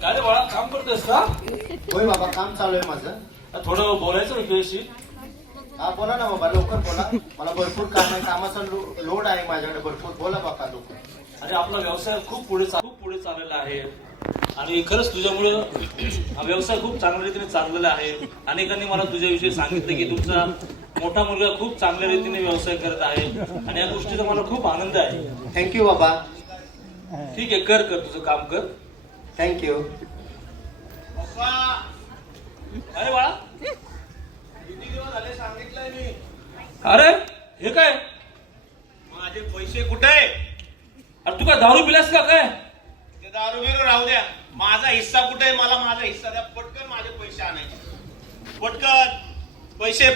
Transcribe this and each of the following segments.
काय रे बाळा, काम करतोस का? होय बाबा, काम चालू आहे माझं. थोडं बोलायचं तुझ्याशी. हा बोला ना बाबा, लवकर बोला. मला भरपूर काम आहे, कामाचा लोड आहे माझ्याकडे भरपूर. बोला बाबा लवकर. आणि आपला व्यवसाय खूप पुढे चाललेला आहे आणि खरंच तुझ्यामुळं हा व्यवसाय खूप चांगल्या रीतीने चाललेला आहे. अनेकांनी मला तुझ्याविषयी सांगितलं की तुमचा मोठा मुलगा खूप चांगल्या रीतीने व्यवसाय करत आहे आणि या गोष्टीचा मला खूप आनंद आहे. थँक्यू बाबा. ठीक आहे, कर तुझं काम कर. थँक्यू. अरे बाळा, किती दिवस झाले सांगितलंय मी. अरे हे काय? माझे पैसे कुठे? अरे तू काय दारू पिलास का काय? ते दारू बिरू राहू द्या. माझा हिस्सा कुठे? मला माझा हिस्सा द्या. पटकन माझे पैसे आणायचे. पटकन पैसे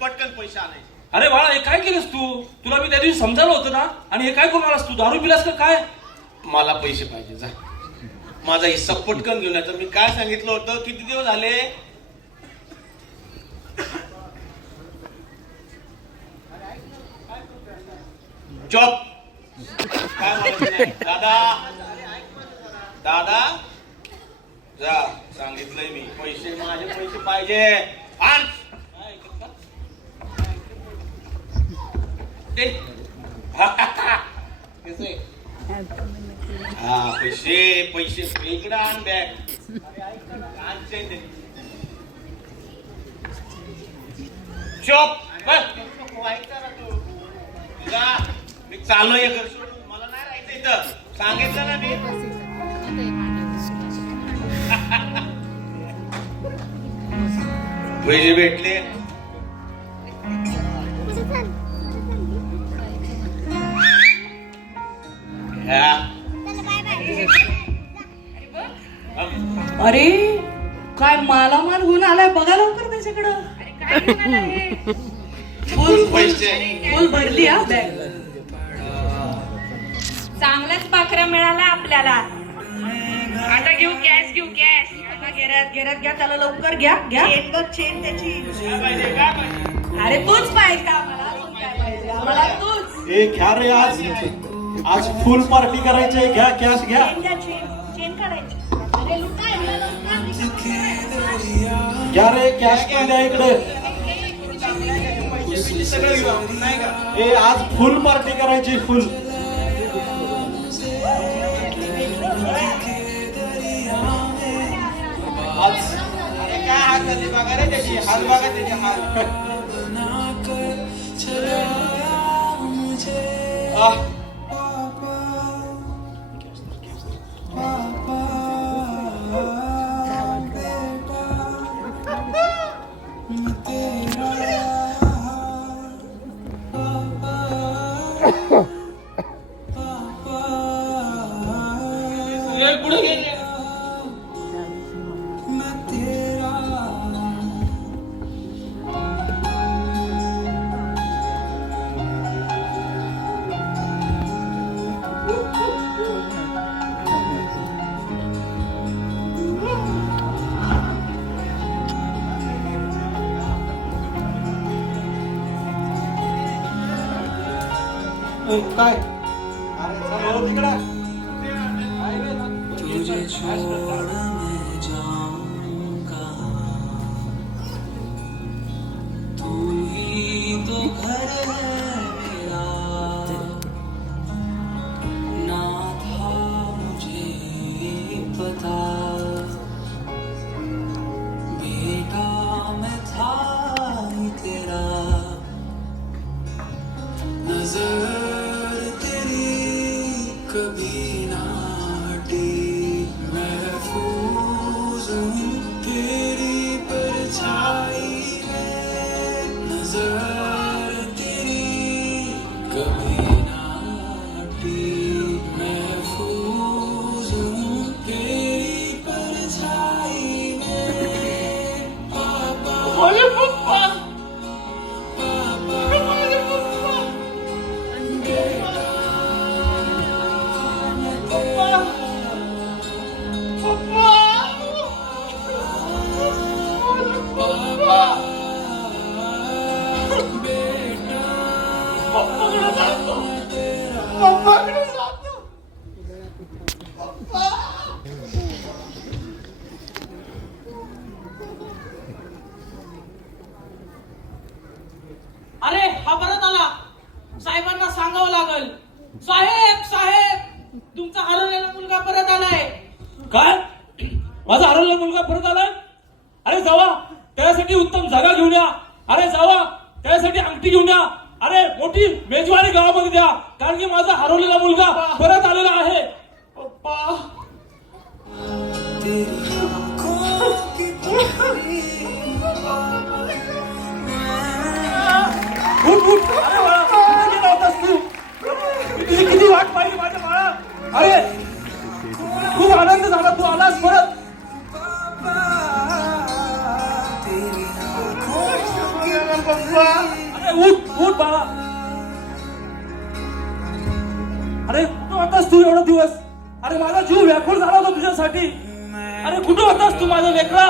पटकन पैसे आणायचे. अरे बाळा, हे काय केलंस तू? तुला मी त्या दिवशी समजावलं होतं ना. आणि हे काय करून आलास तू? दारू पिलास का काय? मला पैसे पाहिजे. जा, माझा हिस्सा पटकन घेऊन यायचा. मी काय सांगितलं होतं? किती दिवस झाले? जॉब काय म्हणत नाही. दादा जा, सांगितलंय मी. पैसे, माझे पैसे पाहिजे. आण. दे. हा, पैसे इकडे आण. Bag shop. मी चाललोय घर सोडून. मला नाही राहायचं इथं. सांगितलं ना मी. पैसे भेटले. अरे काय मालामाल होऊन आलाय, बघा लवकर त्याच्याकडं. फुल भरली हा बॅग. चांगलाच पाखरा मिळाला आपल्याला. आता घेऊ कॅश. घेरात घ्या त्याला, लवकर घ्या. चेन बघ, चेन त्याची. अरे तूच पाहिजे का आम्हाला? अजून काय पाहिजे आम्हाला? तूच. हे घ्या रे, आज फुल पार्टी करायची आहे. घ्या, कॅश घ्या. चेन काढायची. अरे लुटाय मला लवकर. घ्या रे, कॅश पण द्या इकडे. हे आज फुल पार्टी करायची, फुल. काय हात झाले बघा रे त्याची. हात बघा त्याची हात. पुढे गेले. काय तुझे छोड़ मैं जाऊंगा, तू ही तो घर है मेरा. ना था मुझे पता, बेटा मैं था ही तेरा. नजर कभी ना हटी, महफूज हूँ तेरी परछाई में. नजर तेरी कभी ना हटी, महफूज हूँ तेरी परछाई में. पापा पापा पापा आलाय. काय माझा हरवलेला मुलगा परत आलाय? अरे जावा त्यासाठी उत्तम जागा घेऊन या. अरे जावा त्यासाठी अंगठी घेऊन या. अरे मोठी मेजवानी गावामध्ये द्या, कारण की माझा हरवलेला मुलगा परत आलेला आहे. पप्पा उठ उठ. अरे बाळा कुठे गेला होतास तू? मी तुझी किती वाट पाहिली माझ्या बाळा. अरे खूप आनंद झाला तू आलास परत. अरे उठ उठ बाळा. अरे कुठं होतास तू एवढा दिवस? अरे माझा जीव व्याकुळ झाला होता तुझ्यासाठी. अरे कुठं होतास तू माझा लेकरा?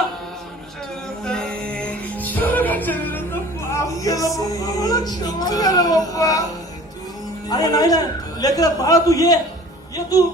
अरे नाही नाही लेकरा बाळा तू ये ये तू.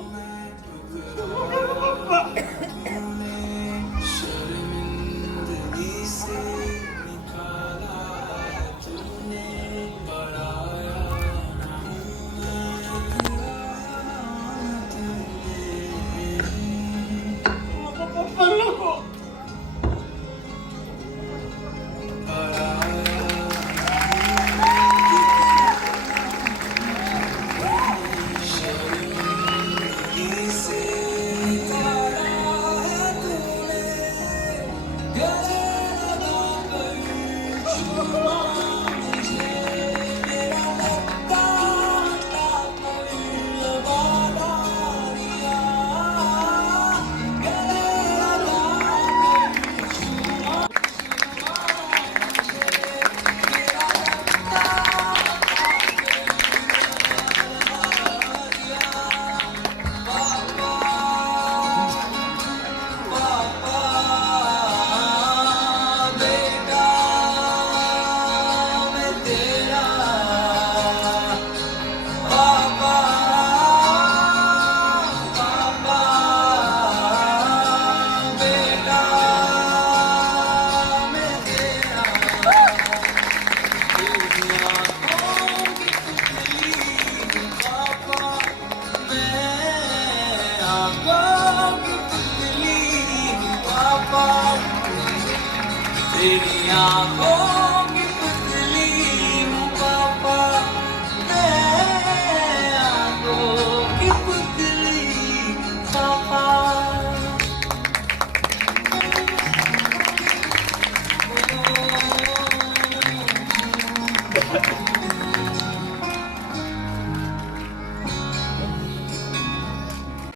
तेरी आंखों